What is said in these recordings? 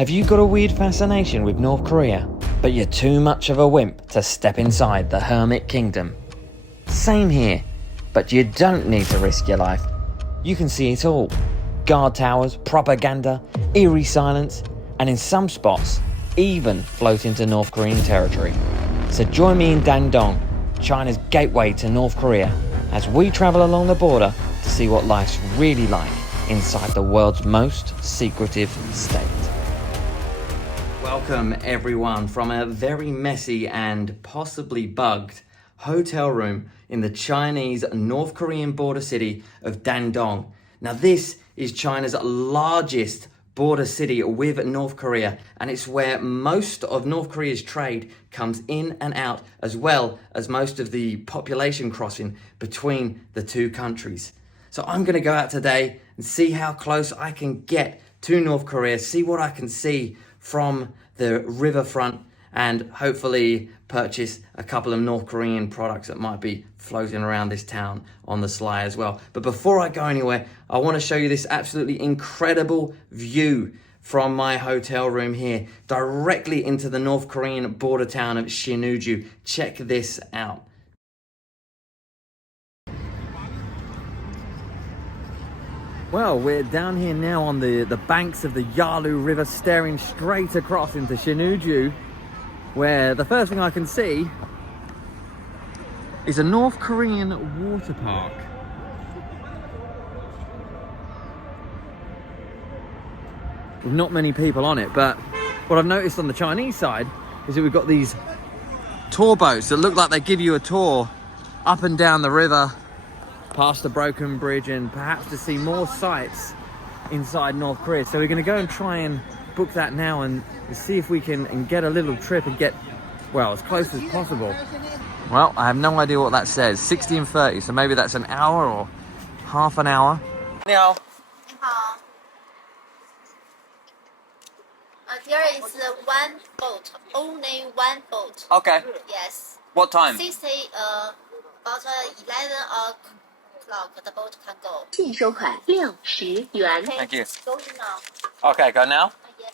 Have you got a weird fascination with North Korea, but you're too much of a wimp to step inside the Hermit Kingdom? Same here, but you don't need to risk your life. You can see it all. Guard towers, propaganda, eerie silence, and in some spots, even float into North Korean territory. So join me in Dandong, China's gateway to North Korea, as we travel along the border to see what life's really like inside the world's most secretive state. Welcome everyone from a very messy and possibly bugged hotel room in the Chinese North Korean border city of Dandong. Now this is China's largest border city with North Korea, and it's where most of North Korea's trade comes in and out, as well as most of the population crossing between the two countries. So I'm going to go out today and see how close I can get to North Korea, see what I can see from the riverfront, and hopefully purchase a couple of North Korean products that might be floating around this town on the sly as well. But before I go anywhere, I want to show you this absolutely incredible view from my hotel room here, directly into the North Korean border town of Shinuiju. Check this out. Well, we're down here now on the banks of the Yalu River, staring straight across into Shinuiju, where the first thing I can see is a North Korean water park. With not many people on it, but what I've noticed on the Chinese side is that we've got these tour boats that look like they give you a tour up and down the river, past the broken bridge, and perhaps to see more sights inside North Korea. So we're going to go and try and book that now and see if we can get a little trip and get, well, as close as possible. Well, I have no idea what that says. 60 and 30, so maybe that's an hour or half an hour. Now, there is one boat, only one boat. okay. Yes. What time? 60, about 11 o'clock, the boat can go. 净收款60元。 Thank you. Go in now. Okay, go now. Yes.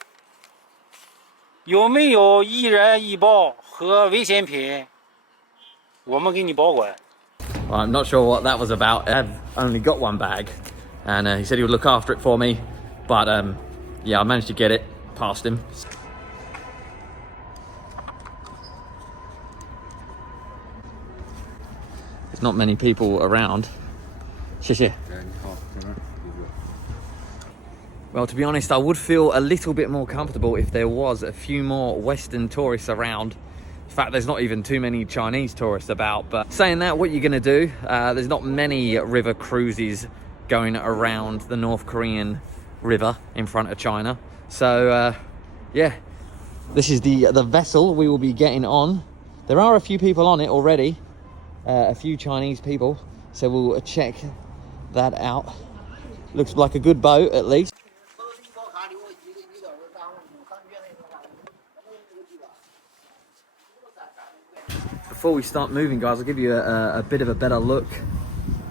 有没有一人一包和危险品？我们给你保管。 Well, I'm not sure what that was about. I've only got one bag, and he said he would look after it for me. But yeah, I managed to get it past him. There's not many people around. 谢谢. Well, to be honest, I would feel a little bit more comfortable if there was a few more Western tourists around. In fact, there's not even too many Chinese tourists about. But saying that, what you're going to do, there's not many river cruises going around the North Korean river in front of China. So, yeah, this is the vessel we will be getting on. There are a few people on it already, a few Chinese people. So we'll check that out. Looks like a good boat, at least. Before we start moving, guys, I'll give you a bit of a better look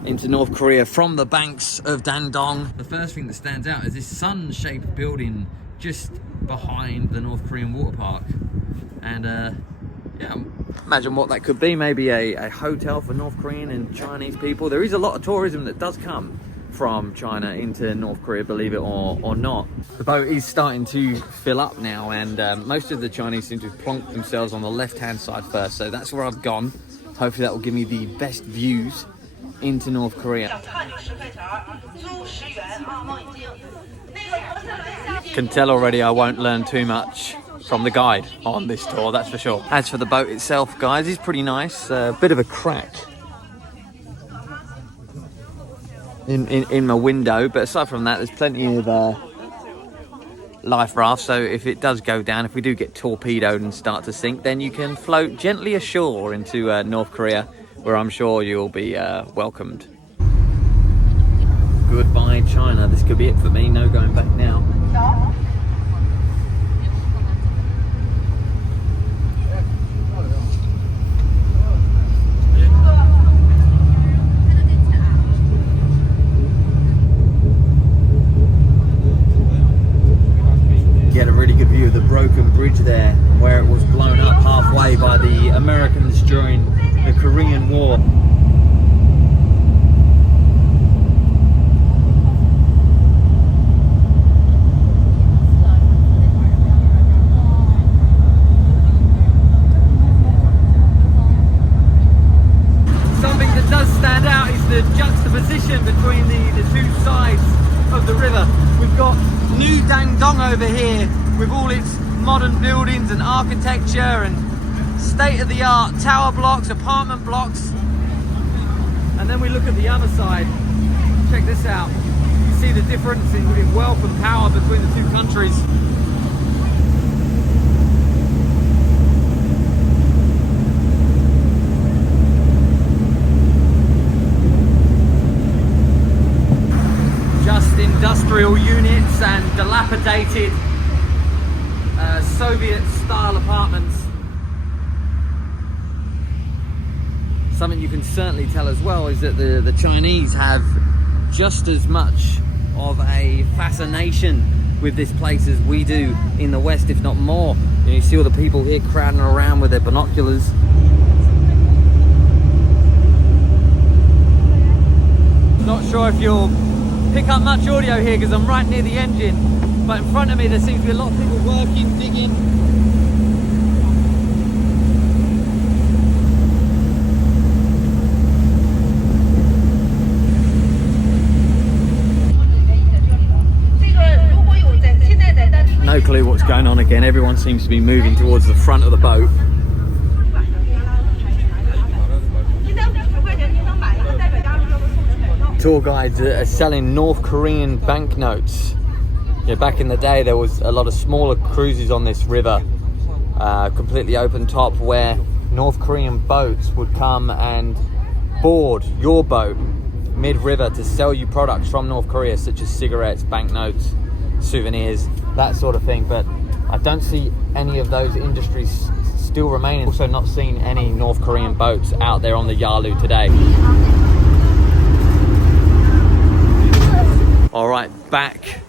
into North Korea from the banks of Dandong. The first thing that stands out is this sun-shaped building just behind the North Korean water park. And yeah, imagine what that could be. Maybe a hotel for North Korean and Chinese people. There is a lot of tourism that does come from China into North Korea, believe it or not. The boat is starting to fill up now, and most of the Chinese seem to plonk themselves on the left-hand side first. So that's where I've gone. Hopefully that will give me the best views into North Korea. Can tell already I won't learn too much from the guide on this tour, that's for sure. As for the boat itself, guys, it's pretty nice. A bit of a crack in my window, but aside from that, there's plenty of life rafts. So if it does go down, if we do get torpedoed and start to sink, then you can float gently ashore into North Korea, where I'm sure you'll be welcomed. Goodbye, China. This could be it for me. No going back now. Get a really good view broken bridge there where it was blown up halfway by the Americans during the Korean War. Something that does stand out is the juxtaposition between the two sides of the river. We've got New Dandong over here with all its modern buildings and architecture and state-of-the-art tower blocks, apartment blocks. And then we look at the other side. Check this out. You see the difference in wealth and power between the two countries. Just industrial units and dilapidated Soviet-style apartments. Something you can certainly tell as well is that the Chinese have just as much of a fascination with this place as we do in the West, if not more. You see all the people here crowding around with their binoculars. Not sure if you'll pick up much audio here because I'm right near the engine, but in front of me there seems to be a lot of people working, digging. No clue what's going on again. Everyone seems to be moving towards the front of the boat. Tour guides are selling North Korean banknotes. Yeah, back in the day there was a lot of smaller cruises on this river, completely open top, where North Korean boats would come and board your boat mid-river to sell you products from North Korea, such as cigarettes, banknotes, souvenirs, that sort of thing. But I don't see any of those industries still remaining. Also not seen any North Korean boats out there on the Yalu today. All right, back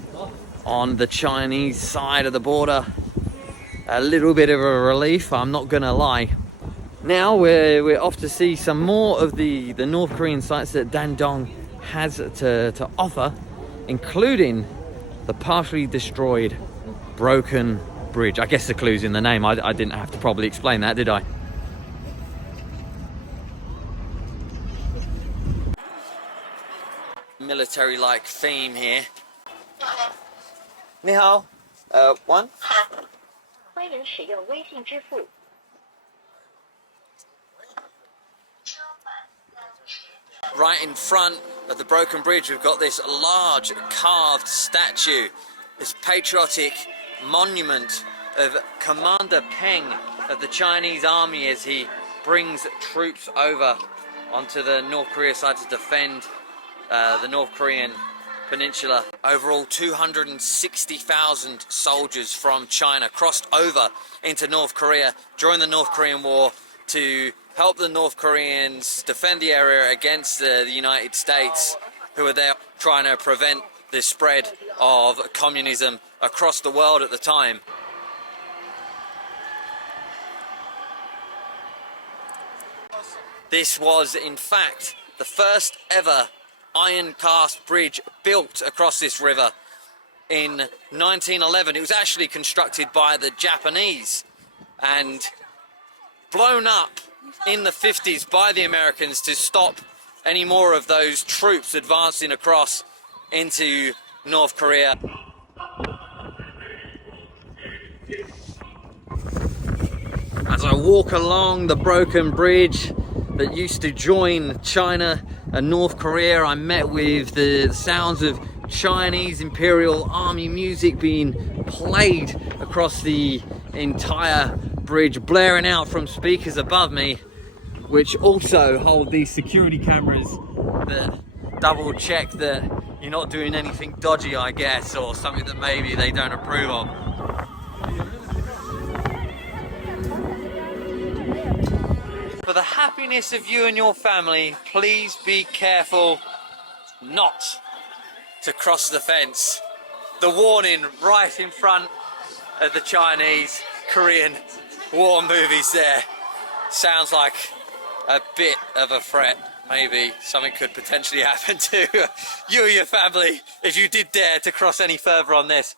on the Chinese side of the border. A little bit of a relief, I'm not gonna lie. Now we're off to see some more of the North Korean sites that Dandong has to offer, including the partially destroyed broken bridge. I guess the clue's in the name. I didn't have to probably explain that, did I? Military-like theme here. Ni hao. One. 欢迎使用微信支付。 Right in front of the broken bridge, we've got this large carved statue, this patriotic monument of Commander Peng of the Chinese army as he brings troops over onto the North Korea side to defend the North Korean peninsula. Overall, 260,000 soldiers from China crossed over into North Korea during the North Korean War to help the North Koreans defend the area against the United States, who were there trying to prevent the spread of communism across the world at the time. This was, in fact, the first ever iron cast bridge built across this river in 1911. It was actually constructed by the Japanese and blown up in the 50s by the Americans to stop any more of those troops advancing across into North Korea. As I walk along the broken bridge that used to join China and North Korea, I'm met with the sounds of Chinese Imperial Army music being played across the entire bridge, blaring out from speakers above me, which also hold these security cameras that double check that you're not doing anything dodgy, I guess, or something that maybe they don't approve of. For the happiness of you and your family, please be careful not to cross the fence. The warning right in front of the Chinese Korean war movies there. Sounds like a bit of a threat. Maybe something could potentially happen to you or your family if you did dare to cross any further on this.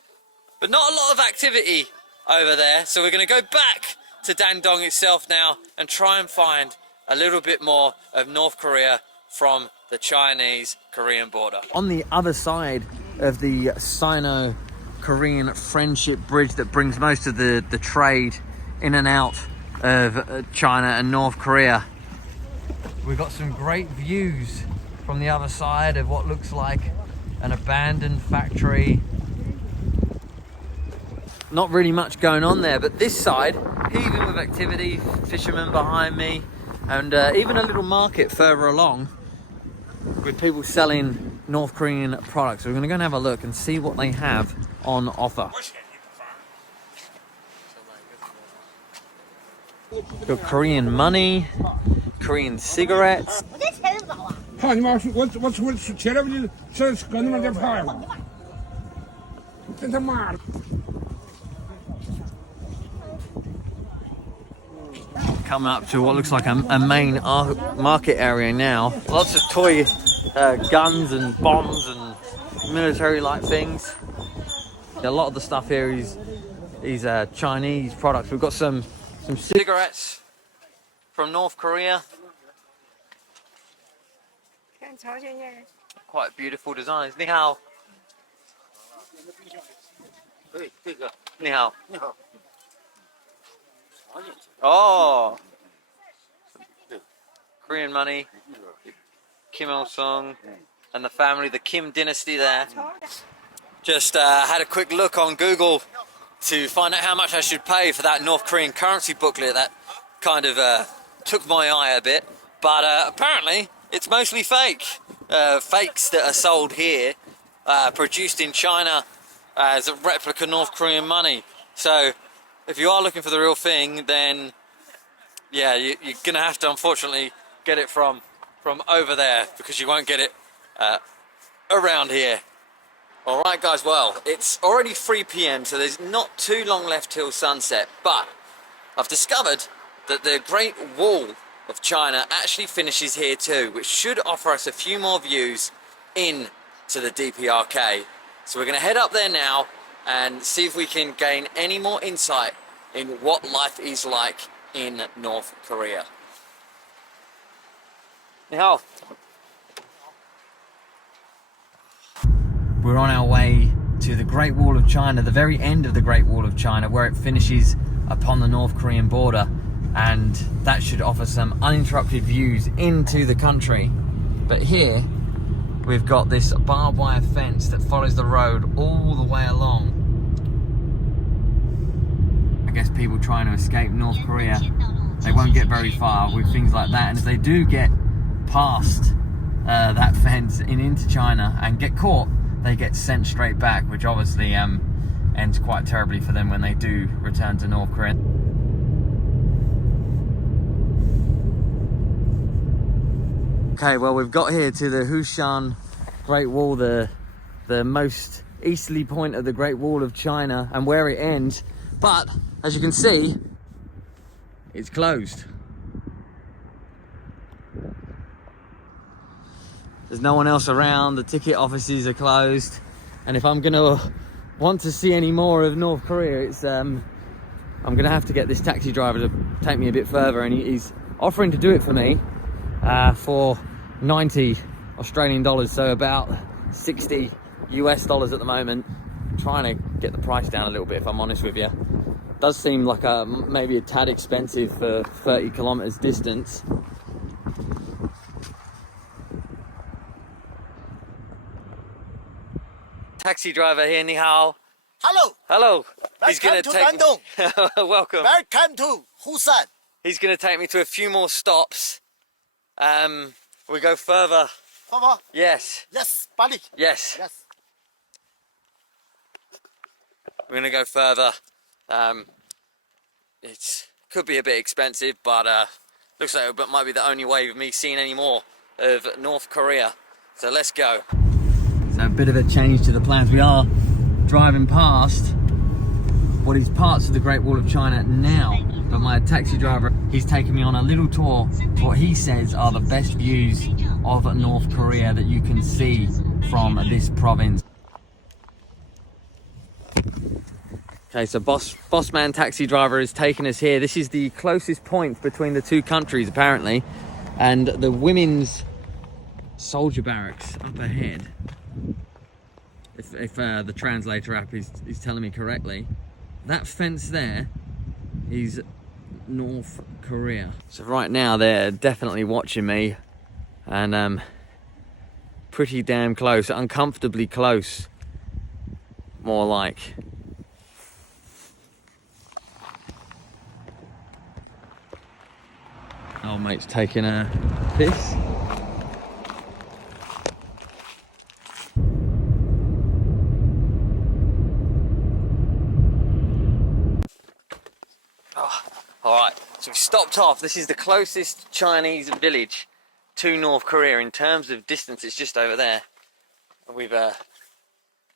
But not a lot of activity over there, so we're going to go back to Dandong itself now and try and find a little bit more of North Korea from the Chinese-Korean border. On the other side of the sino-Korean friendship bridge that brings most of the trade in and out of China and North Korea, we've got some great views from the other side of what looks like an abandoned factory. Not really much going on there, but this side, heaving with activity, fishermen behind me, and even a little market further along with people selling North Korean products. We're going to go and have a look and see what they have on offer. Got Korean money, Korean cigarettes. Coming up to what looks like a main market area now. Lots of toy guns and bombs and military-like things. A lot of the stuff here is Chinese products. We've got some cigarettes from North Korea. Quite beautiful designs. Ni hao. Ni hao. Oh, Korean money, Kim Il-sung and the family, the Kim dynasty there. Just had a quick look on Google to find out how much I should pay for that North Korean currency booklet. That kind of took my eye a bit, but apparently it's mostly fake. Fakes that are sold here, produced in China as a replica North Korean money. So if you are looking for the real thing, then yeah, you're gonna have to unfortunately get it from over there, because you won't get it around here. Alright guys, well, it's already 3 PM, so there's not too long left till sunset, but I've discovered that the Great Wall of China actually finishes here too, which should offer us a few more views into the DPRK. So we're gonna head up there now and see if we can gain any more insight in what life is like in North Korea. Ni hao. We're on our way to the Great Wall of China, the very end of the Great Wall of China, where it finishes upon the North Korean border, and that should offer some uninterrupted views into the country. But here we've got this barbed wire fence that follows the road all the way along. I guess people trying to escape North Korea, they won't get very far with things like that, and if they do get past that fence and into China and get caught, they get sent straight back, which obviously ends quite terribly for them when they do return to North Korea. Okay, well, we've got here to the Hushan Great Wall, the most easterly point of the Great Wall of China, and where it ends. But as you can see, it's closed. There's no one else around, the ticket offices are closed, and if I'm gonna want to see any more of North Korea, it's I'm gonna have to get this taxi driver to take me a bit further, and he's offering to do it for me for 90 Australian dollars, so about 60 US dollars at the moment. I'm trying to get the price down a little bit, if I'm honest with you. Does seem like maybe a tad expensive for 30 kilometers distance. Taxi driver here, ni hao. Hello. Hello. He's going to Dandong. Welcome. Welcome to Hushan. He's going to take me to a few more stops. We go further. Papa? Yes. Yes, buddy. Yes. Yes. We're going to go further. It could be a bit expensive, but looks like it might be the only way of me seeing any more of North Korea. So let's go. So a bit of a change to the plans. We are driving past what is parts of the Great Wall of China now. But my taxi driver, he's taking me on a little tour to what he says are the best views of North Korea that you can see from this province. Okay, so boss man taxi driver is taking us here. This is the closest point between the two countries, apparently, and the women's soldier barracks up ahead. If the translator app is telling me correctly, that fence there is North Korea. So right now they're definitely watching me, and pretty damn close, uncomfortably close, more like. Old mate's taking a piss. Oh, all right, so we stopped off. This is the closest Chinese village to North Korea. In terms of distance, it's just over there. We're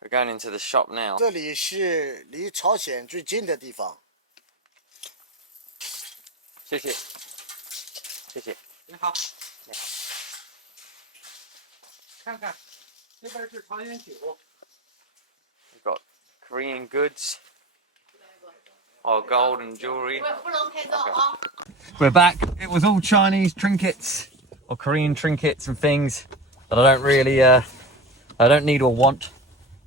going into the shop now. 这里是离朝鲜最近的地方。谢谢，谢谢。你好，你好。看看，这边是朝鲜酒。We've got Korean goods, or gold and jewelry. 不能拍照啊。 We're back. It was all Chinese trinkets, or Korean trinkets and things that I don't really, I don't need or want.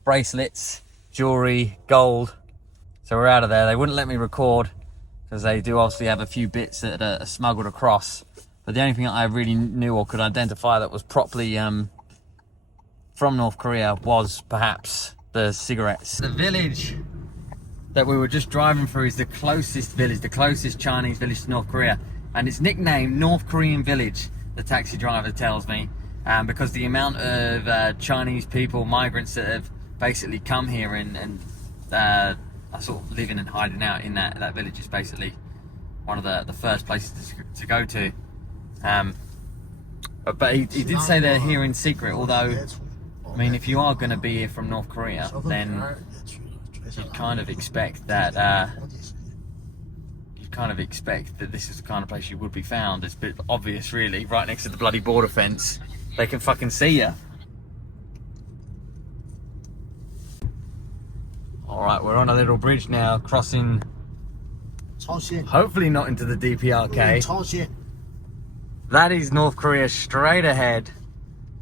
Bracelets, jewelry, gold. So we're out of there. They wouldn't let me record because they do obviously have a few bits that are smuggled across. But the only thing that I really knew or could identify that was properly from North Korea was perhaps the cigarettes. The village that we were just driving through is the closest village, the closest Chinese village to North Korea. And it's nicknamed North Korean Village, the taxi driver tells me, because the amount of Chinese people, migrants that have basically come here and are sort of living and hiding out in that village is basically one of the first places to go to. But he did say they're here in secret, although, I mean, if you are going to be here from North Korea, then you'd kind of expect that this is the kind of place you would be found. It's a bit obvious, really, right next to the bloody border fence. They can fucking see you. Alright, we're on a little bridge now, crossing, hopefully not into the DPRK. That is North Korea straight ahead,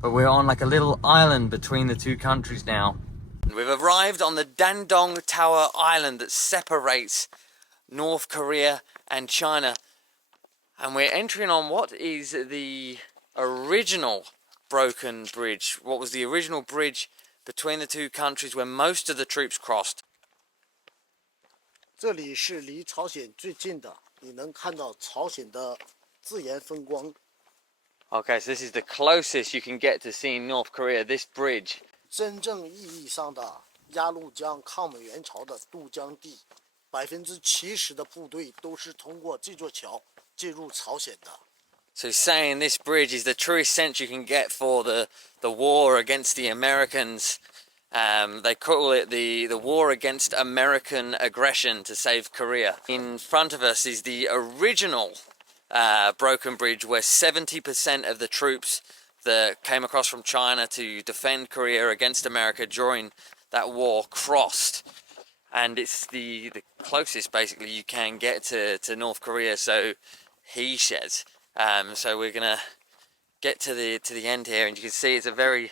but we're on like a little island between the two countries now. We've arrived on the Dandong Tower Island that separates North Korea and China, and we're entering on what is the original broken bridge, what was the original bridge between the two countries where most of the troops crossed. 这里是离朝鲜最近的，你能看到朝鲜的自然风光。 Okay, so this is the closest you can get to seeing North Korea, this bridge. 真正意义上的鸭绿江抗美援朝的渡江地，70%的部队都是通过这座桥进入朝鲜的。 So saying this bridge is the truest sense you can get for the war against the Americans. They call it the war against American aggression to save Korea. In front of us is the original broken bridge where 70% of the troops that came across from China to defend Korea against America during that war crossed. And it's the closest basically you can get to North Korea, so he says. So we're gonna get to the end here, and you can see it's a very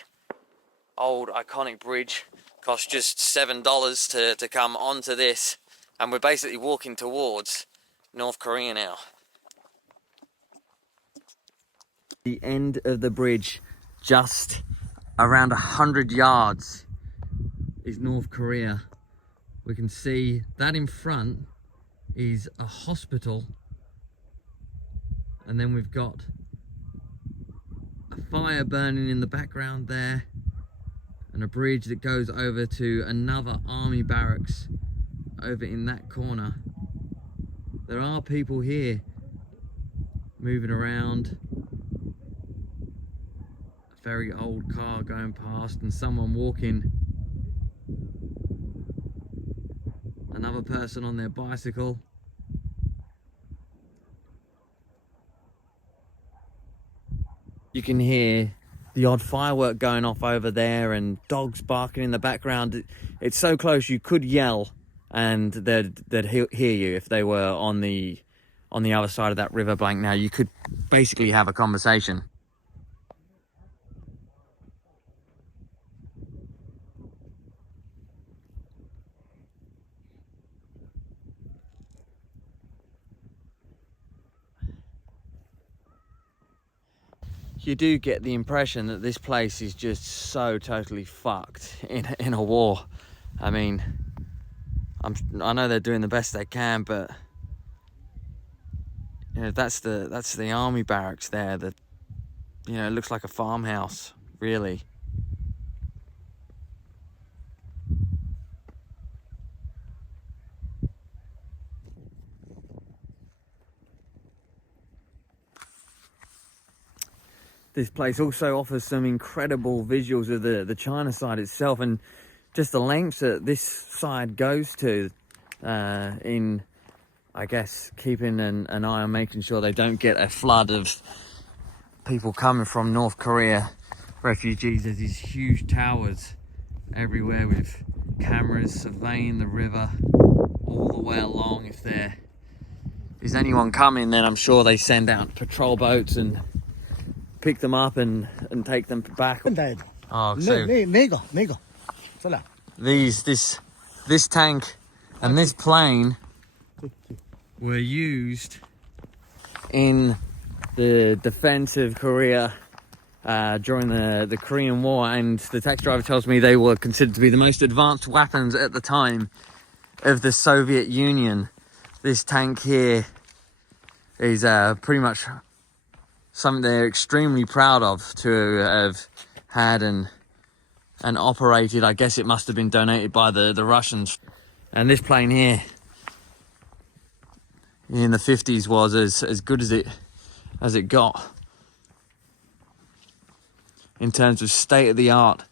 old iconic bridge. Cost just $7 to come onto this, and we're basically walking towards North Korea now. The end of the bridge, just around 100 yards, is North Korea. We can see that in front is a hospital, and then we've got a fire burning in the background there, and a bridge that goes over to another army barracks over in that corner. There are people here moving around. A very old car going past and someone walking. And Another person on their bicycle. You can hear the odd firework going off over there and dogs barking in the background. It's so close you could yell and they'd hear you if they were on the other side of that riverbank. Now you could basically have a conversation. You do get the impression that this place is just so totally fucked in a war. I mean, I know they're doing the best they can, but you know, that's the army barracks there. That, you know, it looks like a farmhouse, really. This place also offers some incredible visuals of the China side itself, and just the lengths that this side goes to in, I guess, keeping an eye on making sure they don't get a flood of people coming from North Korea, refugees. There's these huge towers everywhere with cameras surveying the river all the way along. If there is anyone coming, then I'm sure they send out patrol boats and pick them up and take them back. Oh, so this tank and this plane were used in the defense of Korea during the Korean War, and the taxi driver tells me they were considered to be the most advanced weapons at the time of the Soviet Union. This tank here is pretty much something they're extremely proud of to have had and operated. I guess it must have been donated by the Russians. And this plane here in the 50s was as good as it got in terms of state-of-the-art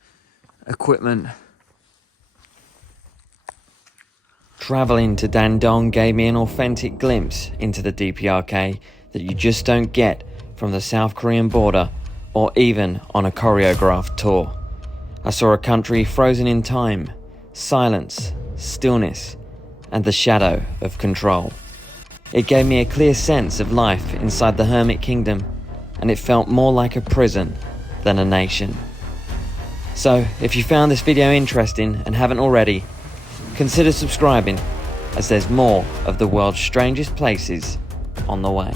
equipment. Traveling to Dandong gave me an authentic glimpse into the DPRK that you just don't get from the South Korean border or even on a choreographed tour. I saw a country frozen in time, silence, stillness, and the shadow of control. It gave me a clear sense of life inside the Hermit Kingdom, and it felt more like a prison than a nation. So, if you found this video interesting and haven't already, consider subscribing, as there's more of the world's strangest places on the way.